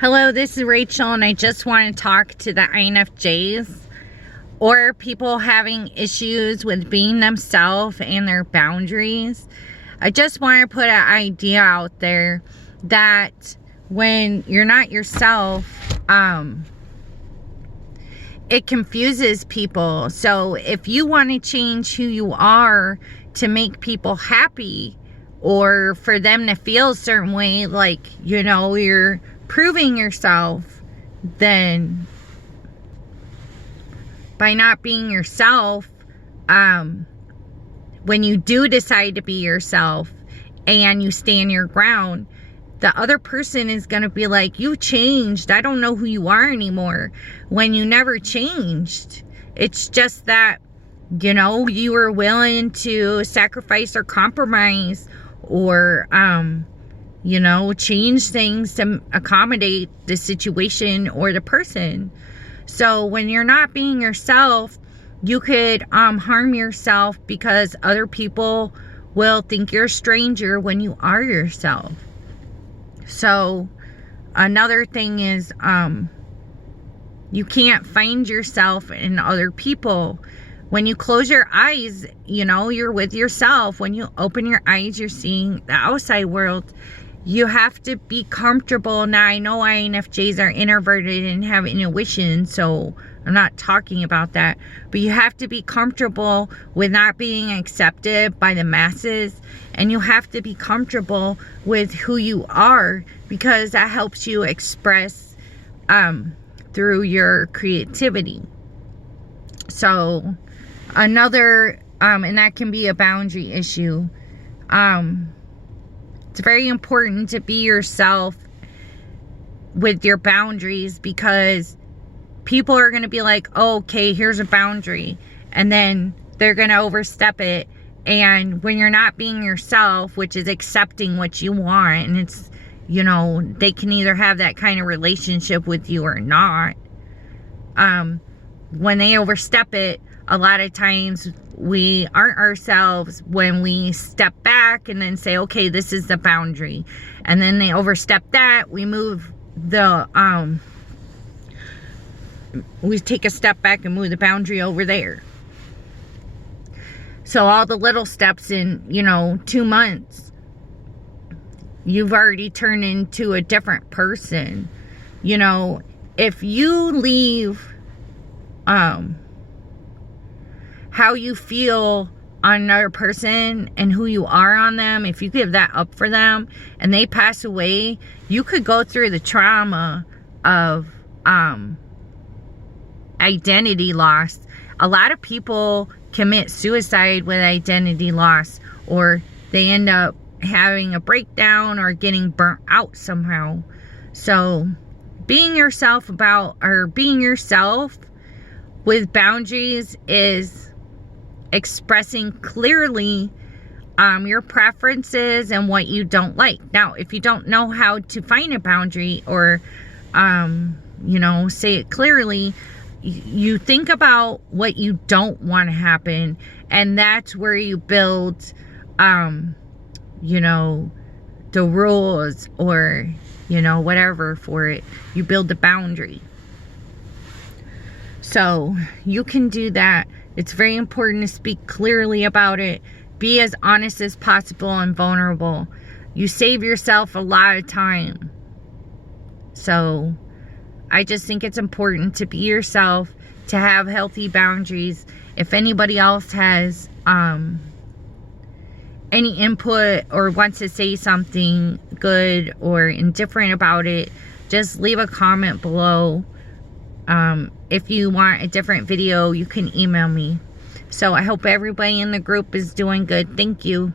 Hello, this is Rachel, and I just want to talk to the INFJs or people having issues with being themselves and their boundaries. I just want to put an idea out there that when you're not yourself, it confuses people. So if you want to change who you are to make people happy or for them to feel a certain way, like, you're proving yourself, then by not being yourself, when you do decide to be yourself and you stand your ground, the other person is going to be like, you changed. I don't know who you are anymore. When you never changed. It's just that, you were willing to sacrifice or compromise or, change things to accommodate the situation or the person. So when you're not being yourself, you could harm yourself because other people will think you're a stranger when you are yourself. So another thing is you can't find yourself in other people. When you close your eyes, you're with yourself. When you open your eyes, you're seeing the outside world. You have to be comfortable. Now, I know INFJs are introverted and have intuition, so I'm not talking about that. But you have to be comfortable with not being accepted by the masses. And you have to be comfortable with who you are, because that helps you express through your creativity. So another, and that can be a boundary issue. It's very important to be yourself with your boundaries, because people are going to be like, oh, okay, here's a boundary. And then they're going to overstep it. And when you're not being yourself, which is accepting what you want, and it's, they can either have that kind of relationship with you or not. When they overstep it, a lot of times we aren't ourselves when we step back and then say, okay, this is the boundary. And then they overstep that, we move the, we take a step back and move the boundary over there. So all the little steps in, 2 months, you've already turned into a different person. If you leave, how you feel on another person and who you are on them, if you give that up for them and they pass away, you could go through the trauma of identity loss. A lot of people commit suicide with identity loss, or they end up having a breakdown or getting burnt out somehow. So being yourself with boundaries is expressing clearly your preferences and what you don't like. Now, if you don't know how to find a boundary or, say it clearly, you think about what you don't want to happen, and that's where you build, the rules or, whatever for it. You build the boundary. So you can do that. It's very important to speak clearly about it. Be as honest as possible and vulnerable. You save yourself a lot of time. So I just think it's important to be yourself, to have healthy boundaries. If anybody else has any input or wants to say something good or indifferent about it, just leave a comment below. If you want a different video, you can email me. So I hope everybody in the group is doing good. Thank you.